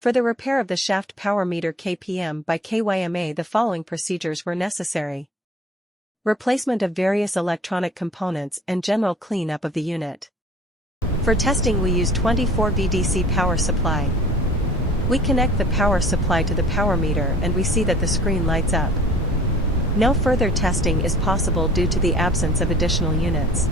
For the repair of the shaft power meter KPM by Kyma, the following procedures were necessary. Replacement of various electronic components and general cleanup of the unit. For testing we use 24V DC power supply. We connect the power supply to the power meter and we see that the screen lights up. No further testing is possible due to the absence of additional units.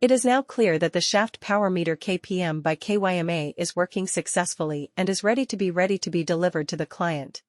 It is now clear that the shaft power meter KPM by Kyma is working successfully and is ready to be delivered to the client.